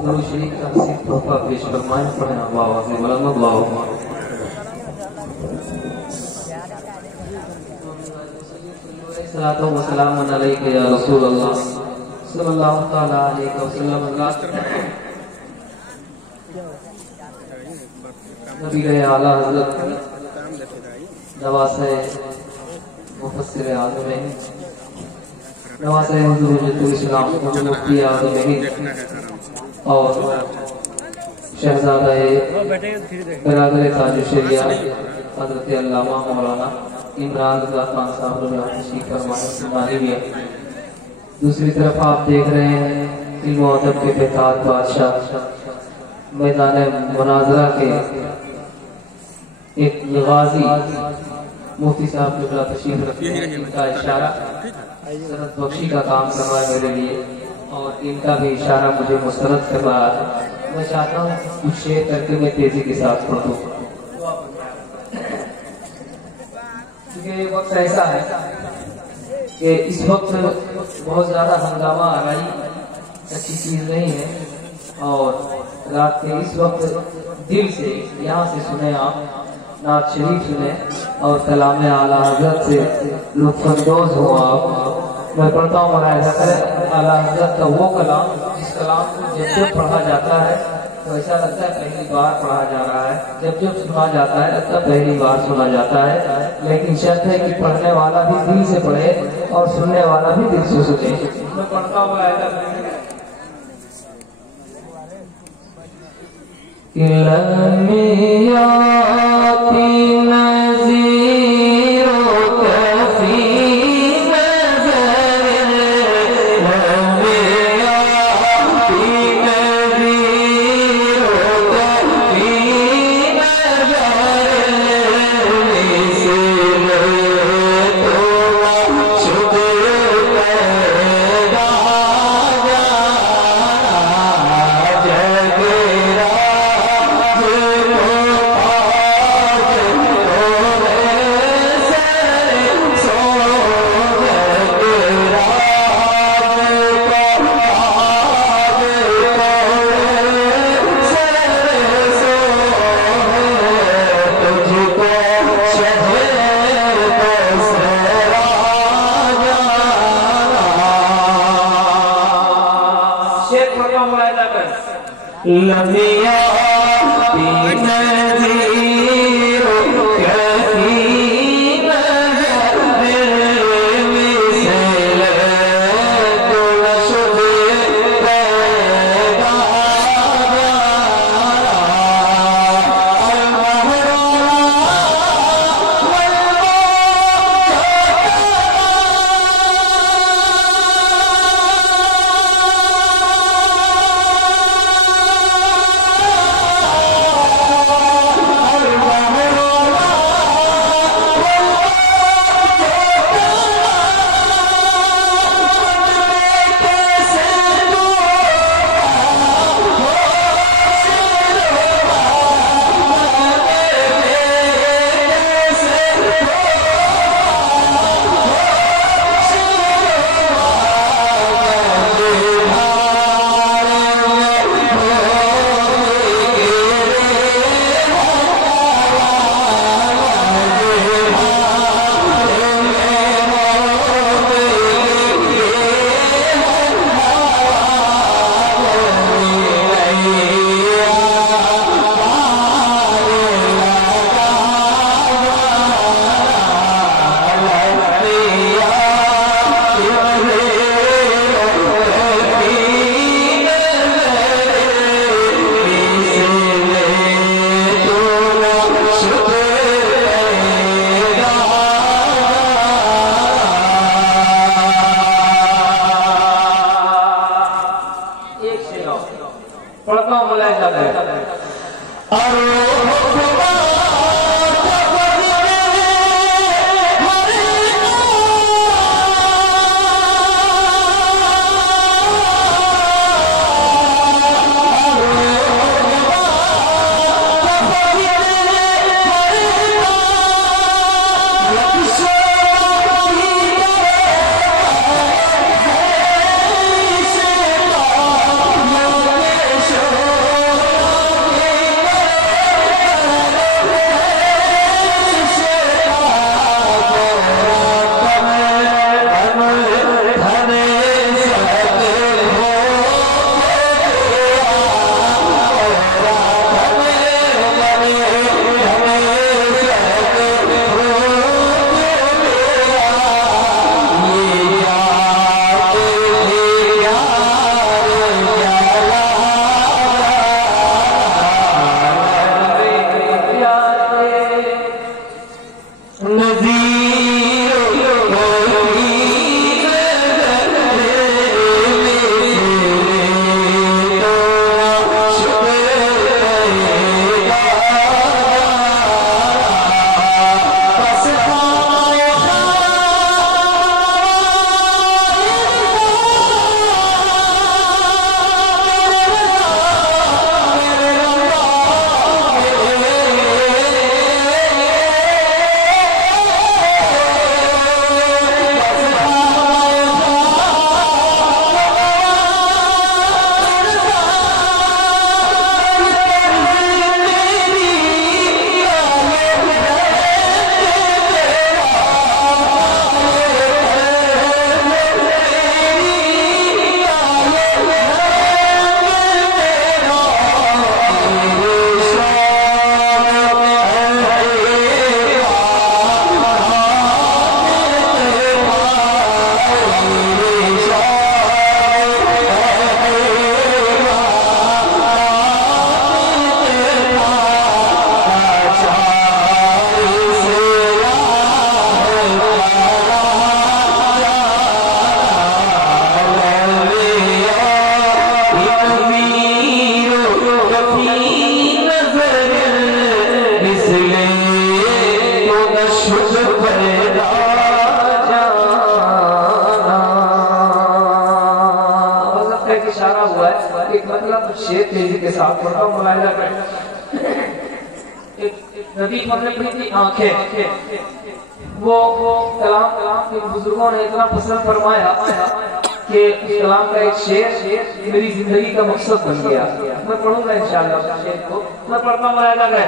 दुरूद शरीफ का नसीब तोहफा पेश फरमाएं। पढ़ें अल्लाहु अकबर अल्लाहु अकबर। सलातो व सलाम अलैका या रसूल अल्लाह सल्लल्लाहु तआला अलैहि वसल्लम। नबी के आला हज़रत नवासे मुफस्सिर आज़म है, नवासे हुज़ूरुल इस्लाम मुफ्ती आज़म है और शहज़ादा बरादर ताजुल शरिया हज़रत अल्लामा मौलाना इमरान रज़ा खान साहब ने तशरीफ़ फरमाई भी है। दूसरी तरफ आप देख रहे हैं इल्म व अदब के बेताज बादशाह मैदान मुनाज़रा के एक गाजी मुफ्ती साहब किबला तशरीफ रखते हैं। इनका इशारा सरहद बख्शी का काम कर रहा है मेरे लिए और इनका भी इशारा मुझे मुस्तरद कर रहा है। मैं चाहता हूँ कुछ शेयर करके मैं तेजी के साथ पढ़ दूँ, क्योंकि वक्त ऐसा है कि इस वक्त बहुत ज्यादा हंगामा आराई अच्छी चीज नहीं है और रात के इस वक्त दिल से यहाँ से सुने आप नात शरीफ सुने और कलाम आला हज़रत से लुत्फ़अंदोज़ हो आप। मैं पढ़ता हूँ मुलाहिज़ा करें आला हज़रत का वो कलाम जिस कलाम को जब जब पढ़ा जाता है तो ऐसा लगता है पहली बार पढ़ा जा रहा है, जब जब सुना जाता है लगता है पहली बार सुना जाता है। लेकिन शर्त है कि पढ़ने वाला भी दिल से पढ़े और सुनने वाला भी दिल से सुने। मैं पढ़ता हूँ शेर तेजी के साथ पढ़ता हूँ, मुलाहिजा करें। एक नदी पर अपनी आंखें, वो कलाम के बुजुर्गों ने इतना पसंद फरमाया कि कलाम का एक शेर मेरी जिंदगी का मकसद बन गया। मैं पढ़ूंगा इंशाअल्लाह शेर को, मैं पढ़ता हूँ, मुलाहिजा करें।